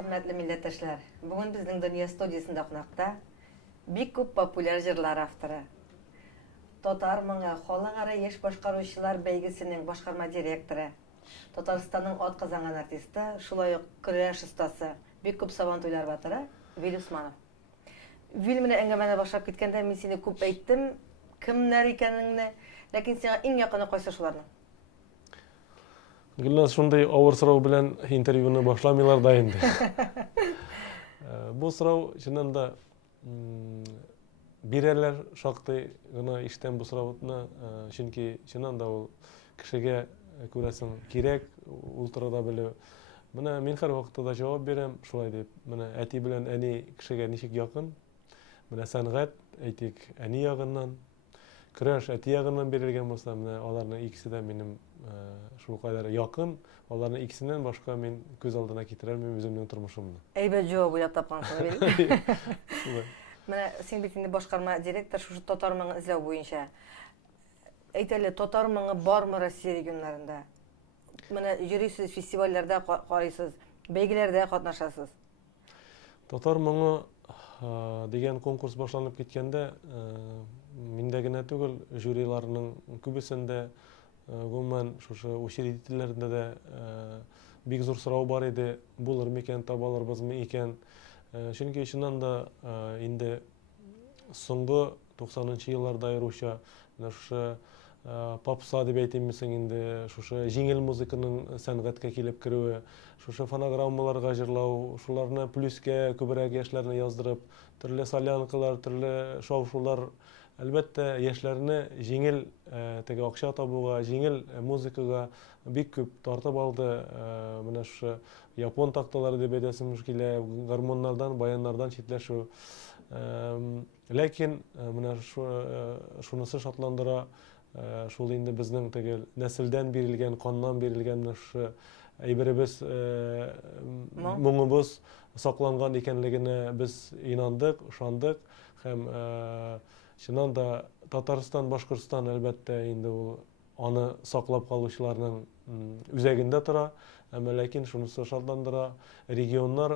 Hürmetli millettaşlar, bugün bizning Dünya Studiyasında qonaqda bek ko'p popüler jırlar avtori. Totar Mыңа xalqaro yosh boshqaruvchilar baygisining boshqarma direktori, Tataristonning ot qozongan artisti, shulay kurash ustasi, bek ko'p savantoylar batiri Vil Usmanov. Vil bilan anglashmani boshlab ketganda men seni ko'p aytdim, kimlar ekaningni, lekin senga eng yaqini qaysi shularning? Gülnaz şunday ağır sırav bilen intervyunu başlamıyorlar da indi. Bu sırav şundan da birerler şaktı gına işten bu sıravutuna çünkü şundan da o kişiye küresin kirek ultrada bile bana men her vakitte da cevap berem şulay deyip bana eti bilen eni kişiye nişik yakın bana sanat etik eni yağından Kıraş eti yağından berilgen bolsa mena alarning ikisi de benim şu kadar yakın. Alarning ikisinden başka men göz aldına getirermem özümnün turmuşumda. Eybe cevap uylap tapqansın benim. Mena sen bitinde boshqarma direktor şu Totar Mыңы izleu boyunca. Aytaylik, Totar Mыңы barmı Rossiya regionlarında? Mena yürüysiz, festivallerde qaraysiz, beygilerde qatnaşasız. Totar Mыңы degan konkurs başlanıp ketkende mendegine tugul jürilarının kübesinde gumman şuşa учредительlerinde de bek zor sırav bar edi. Bulur meken tabalarбыз mı eken. Çünkü şundan da indi soңгы 90-cı yıllarda ayıruşa şuşa popsa dep aytaymisan indi şuşa жеңил muzikaның sanatga kelip kiruvi, şuşa fonogrammalarga jırlau, şularni plyuska köbürek yaşlarını yazdırıp, türlü salyankalar, türlü şovşular Elbette yaşlarını жеңил tege akşa tabuğa, жеңил muzikaga bek köp tartып aldı. Mena şu Yapon taktaları dep edesim kile garmonlardan, bayanlardan çitleşu. Lakin mena şunысы şatlandıra şol indi bizning tege nesilden berilgen, kandan berilgen şu ayberimiz muңыбыз saklangan ekenligine biz inandık, uşandık. Hem Şundan da Tataristan, Başkırıstan elbette indi ol anı saklap kalışlarının üzerinde tura. Ama lakin şunысы şartlandıra regionlar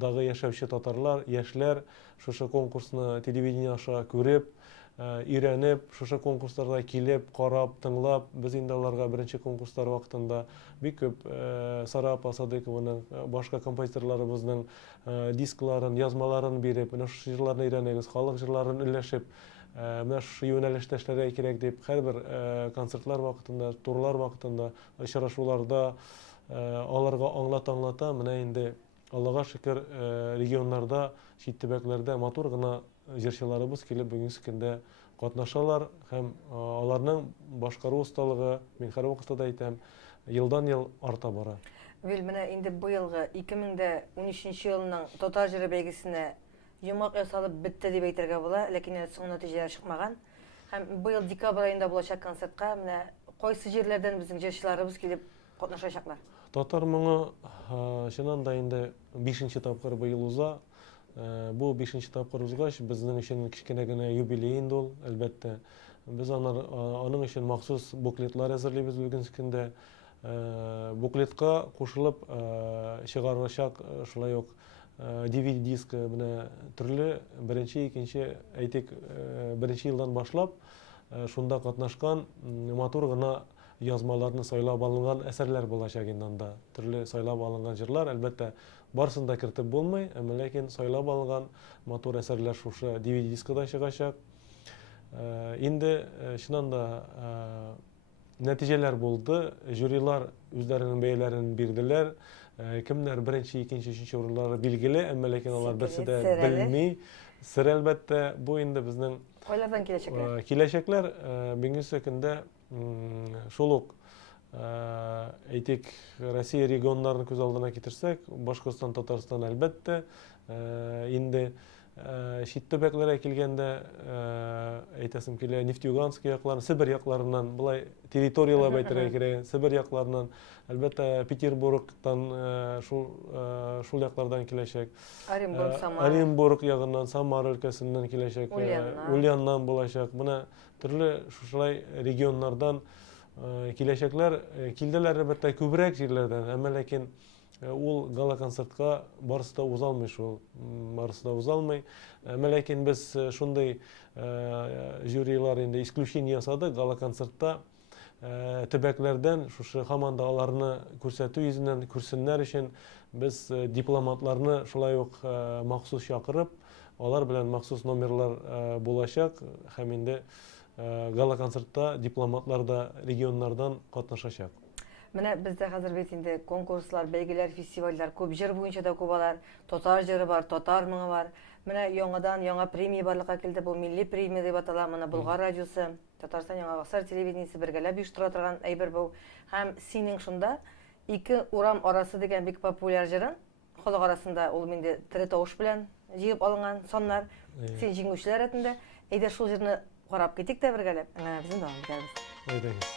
dağı yaşavçı Tatarlar, yaşlar şuşa konkursunu televideniye aşağı görüp, öğrenip, şuşa konkurslarda kelip, qarap, tınlap, biz indi alarga birinci konkurslar vaqtında bek köp Sarap Asadıkov'ның, başka kompozitörlerimizning disklaарын, yazmaların berip, mena şu jırlarni öğrenemiz, halk jırlaарын üleşip, mena şu yönelişte işlerge kerek deyip, her bir konsertlar vaqtında, turlar vaqtında, uçrashuvlarda alarga anlata, mena indi Allah'a şükür regionlarda, şittibäklerde matur gına jırçılarыбыз kelip bugünkü künde qatnaşalar, hem alarның başqaruv ustalığı, men her vaqtda aytam, yıldan yıl arta bara. Vil, mena indi bu yılғы 2013 yılının Totar jırı beygisine yumak yasalıp bitti dep aytırga bola, lekin soң natijeler çıkmagan. Hem bu yıl dekabr ayında bolacak konsertga mena qayсы жерlerden bizning jırçılarыбыз kelip qatnaşacaklar. Totar Mыңы şundan da indi 5-nji tapkır bu yıl uza. Bu 5-nji tapkır uzgaç bizning üçün kichkinagina yubiley indi ol, elbette. Biz onun için maxsus bukletlar hazırlayız bugünkü künde. Bukletка qo'shilib chiqarilishaq shulay yo'q DVD disk buni turli birinchi, ikkinchi aytik birinchi yildan boshlab shunda qatnashgan matur g'ina yozmalarni saylab olingan asarlar bo'lacak endi turli saylab olingan jırlar albatta barisini da kiritib bo'lmay, lekin saylab olingan matur asarlar shusha DVD diskida chiqacak. Endi shundan da neticeler buldu. Jüriler üzlerinin beylerini bildiler. Kimler birinci, ikinci, üçüncü orunları bilgili. Ama lakin onlar birisi de bilmey. Sır elbette bu indi bizning Qaylardan kelecekler? Kelecekler bugünkü sökünde şoluk aytik Rossiya regionlarını göz aldına getirsek, Başkırıstan, Tataristan elbette indi şittibäklere kelgende aytasım kile Neftyugansk yaklaryny, Sibir yaklarından bulay territoriyalar aytırga kerek, Sibir yaklarından elbette Peterburg'dan şul yaklardan kilecek. Оренбург ягынан, Самара өлкәсеннән киләчәк, Ульяннан булачак. Бuna türlü şuşалай regionlardan киләчәкләр, килделәр әлбәттә күбрәк җирләрдән, әмма ләкин Ул гала концертка барысы да узалмый шул, барысы да узалмый. Ләкин без шундай жюрилар инде исключение ясады гала концертта. Төбәкләрдән шушы һаман да аларны күрсәтү йөзеннән күрсеннәр өчен без дипломатларны шулай ук махсус чакырып, алар белән махсус номерлар булачак һәм инде гала концертта дипломатлар да регионнардан катнашачак. Менә бездә хәзер бит инде конкурслар, бәйгеләр, фестивальләр күп, җыр буенча да күп алар. Татар җыры бар, татар моңы бар. Менә яңадан яңа премия барлыкка килде. Бу милли премия дип атала. Менә Болгар радиосы, Татарстан Яңа Гасыр телевидениесе бергәләп оештыра торган әйбер бу. Һәм синең шунда ике урам арасы дигән бик популяр җырын халык арасында ул инде тере тавыш белән җыеп алынган саннар. Син җиңүчеләр рәтендә әйдә шул җырны карап китик тә бергәләп. Безнең дәвам итәбез.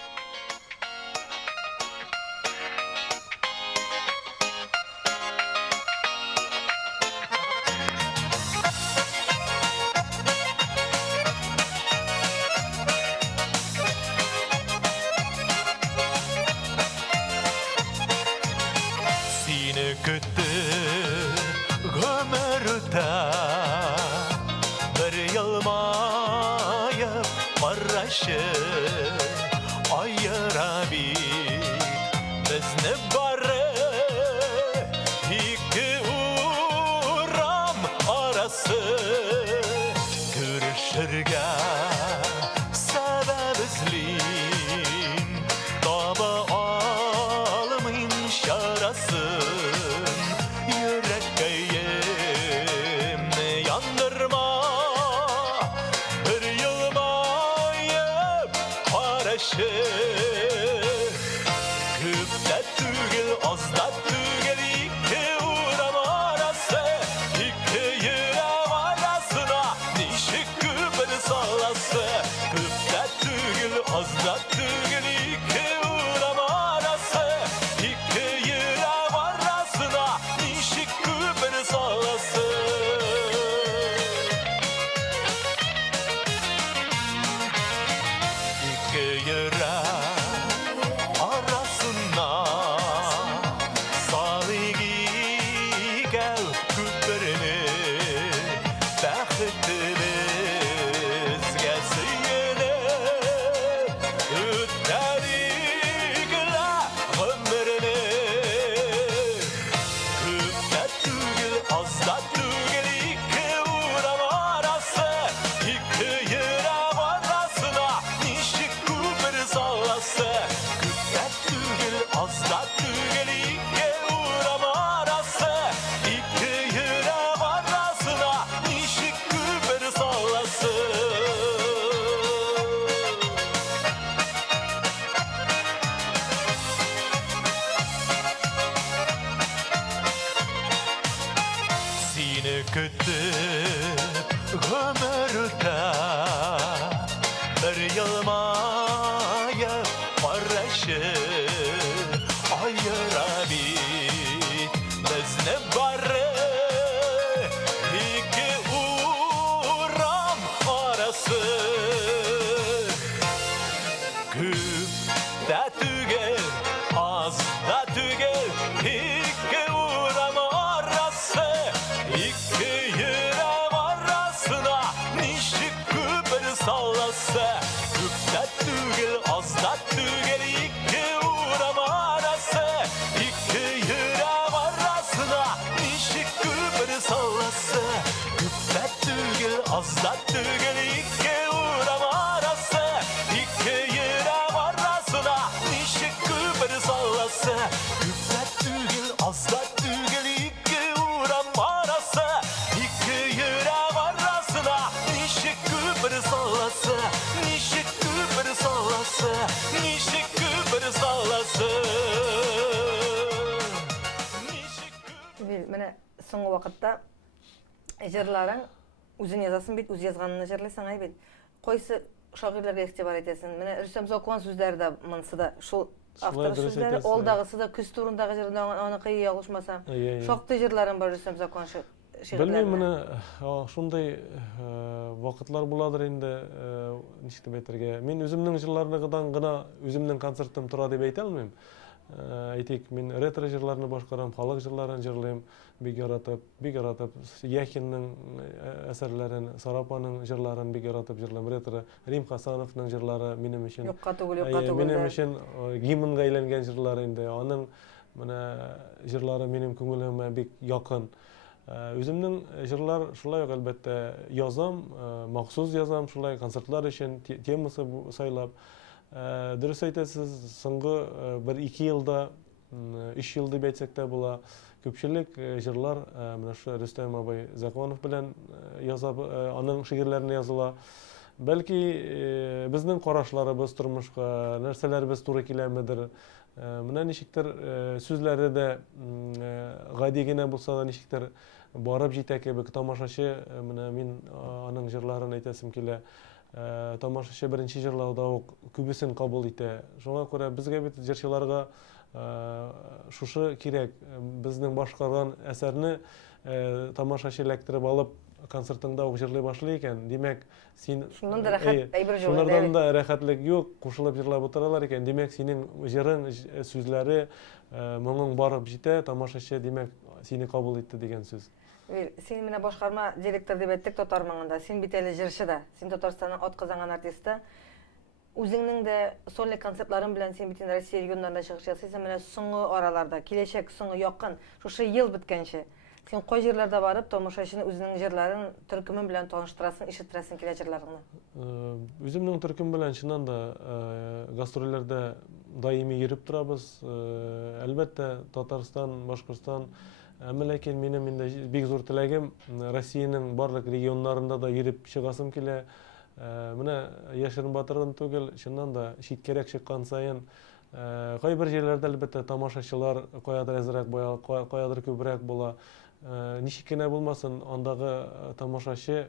Менә соңгы вакытта җырларың үзең язасың бит, үз язганыңны җырлыйсың бит. Кайсы шагыйрьләргә игътибар итәсең? Менә Рөстәм Закон сүзләре дә монысы да шул автор сүзләре, алдагысы да күз турындагы җырда аныкы ялгышмаса. Шактый җырларың бар Рөстәм Закон шигырьләре. Белмим, менә шундай вакытлар буладыр инде, ничек дип әйтергә. Мин үземнең җырларны гына үземнең концертым тора дип әйтә алмыйм. Әйтик, мин ретро җырларны башкарам, халык җырларын җырлыйм, бик яратып, Яхинның әсәрләрен, Сарапаның җырларын бик яратып җырлыйм. Ретро Рим Хасановның җырлары минем өчен Юкка түгел, юкка түгел. минем өчен гимнга әйләнгән җырлар инде. Аның менә җырлары минем күңелемә бик якын. Үземнең җырлар шулай ук әлбәттә язам, махсус язам, шулай концертлар өчен темасы сайлап. Дөрес әйтәсез, соңгы 1-2 елда, 3 ел дип әйтсәк тә була, күпчелек җырлар менә шу Рөстәм абый Законов белән яза, аның шигырьләренә языла. Бәлки безнең карашларыбыз тормышка, нәрсәләребез туры киләмедер. Менә ничектер сүзләре дә гади генә булса да ничектер барып җитә кебек, тамашачы, менә мин аның җырларын әйтәсем килә. Тамашачы беренче җырлауда ук күбесен кабул итә. Шуңа күрә безгә бит җырчыларга шушы кирәк. Безнең башкарган әсәрне тамашачы эләктереп алып, концертыңда ук җырлый башлый икән. Димәк, син Шуннан да рәхәт әйбер җырлый. Шуннан да рәхәтлек юк, кушылып җырлап утыралар икән. Димәк, синең җырың, сүзләре, моңың барып җитә, тамашачы димәк сине кабул итте дигән сүз. Син менә башкарма директор дип әйттек Татар маңында. Син бит әле җырчы да. Син Татарстанның атказанган артисты. Үзеңнең дә сольный концертларың белән син бит Россия регионнарында чыгыш ясыйсың. Менә соңгы араларда, киләчәк соңгы якын, шушы ел биткәнче, син кай җирләрдә барып тамашачыны үзенең җырларын төркеме белән таныштырасың, ишеттерәсең килә җырларыңны? Үземнең төркем белән чыннан да гастрольләрдә даими йөреп торабыз. Әлбәттә, Татарстан, Башкортстан, әмма ләкин минем инде бик зур теләгем Россиянең барлык регионнарында да йөреп чыгасым килә. Менә яшерен батырдан түгел, чыннан да читкәрәк чыккан саен кайбер җирләрдә әлбәттә тамашачылар каядыр әзрәк була, каядыр күбрәк була. Ничек кенә булмасын, андагы тамашачы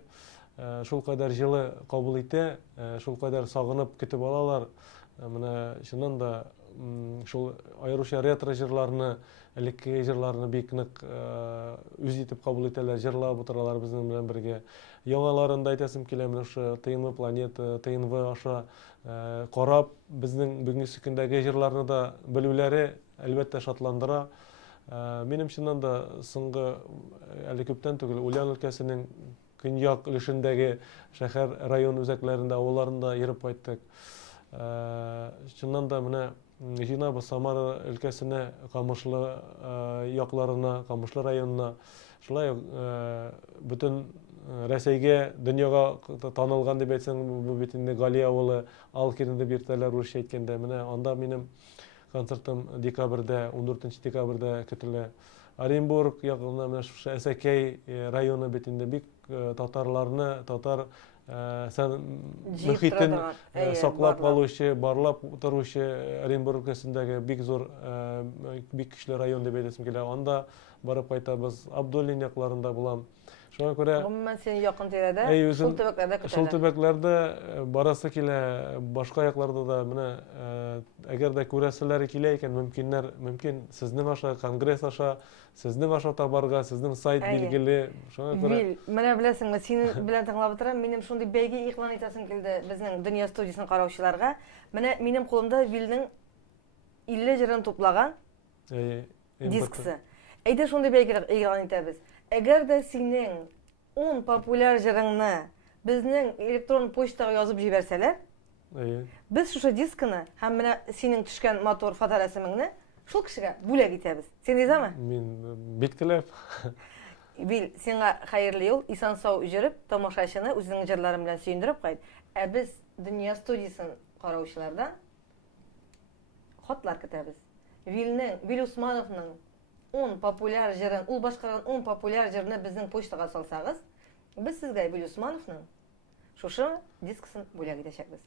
шул кадәр җылы кабул итә, шул кадәр сагынып көтеп алалар. Менә чыннан да шул аеруча ретро җырларны, элекке җырларны бик нык үз итеп кабул итәләр, җырлап утыралар безнең белән бергә. Яңаларын да әйтәсем килә, менә шу ТНВ планета, ТНВ аша карап, безнең бүгенге көндәге җырларны да белүләре әлбәттә шатландыра. Минем чыннан да соңгы әле күптән түгел Ульян өлкәсенең көньяк өлешендәге шәһәр, район үзәкләрендә, авылларында йөреп кайттык. Чыннан да менә җыйнабыз Самара өлкәсенә, Камышлы якларына, Камышлы районына, шулай бөтен Рәсәйгә, дөньяга танылган дип әйтсәң, бу бит инде Гали авылы, Алкин дип йөртәләр урысча әйткәндә. Менә анда минем концертым декабрьдә, 14 декабрьдә көтелә. Оренбург ягында, менә шушы Әсәкәй районы бит инде бик татарларны, татар мөхитен саклап калучы, барлап торучы Оренбург өлкәсендәге бик зур, бик көчле район дип әйтәсем килә. Анда барып кайтабыз. Абдуллин якларында булам. Шуңа күрә Гомумән син якын тирәдә, шул төбәкләрдә көтәләр. Шул төбәкләрдә барасы килә, башка якларда да менә әгәр дә күрәселәре килә икән, мөмкин сезнең аша, конгресс аша, сезнең аша табарга, сезнең сайт билгеле. Шуңа күрә менә беләсеңме, син белән тыңлап утырам, минем шундый бәйге игълан итәсем килде безнең дөнья студиясын караучыларга. Менә минем кулымда Вилнең 50 җырын туплаган дисксы. Әйдә шундый бәйге игълан итәбез. Әгәр дә синең 10 популяр җырыңны безнең электрон почтага язып җибәрсәләр, без шушы дискны һәм менә синең төшкән мотор фоторәсемеңне шул кешегә бүләк итәбез. Син ризамы? Мин бик теләп. Бил, сиңа хәерле юл, исән-сау җырып, тамашачыны үзенең җырларын белән сөендереп кайт. Ә без дөнья студиясын караучылардан хатлар көтәбез. Вил Усмановның 10 популяр җырын, ул башкарган 10 популяр җырны безнең почтага салсагыз, без сезгә Вил Усмановның шушы дисксын бүләк итәчәкбез.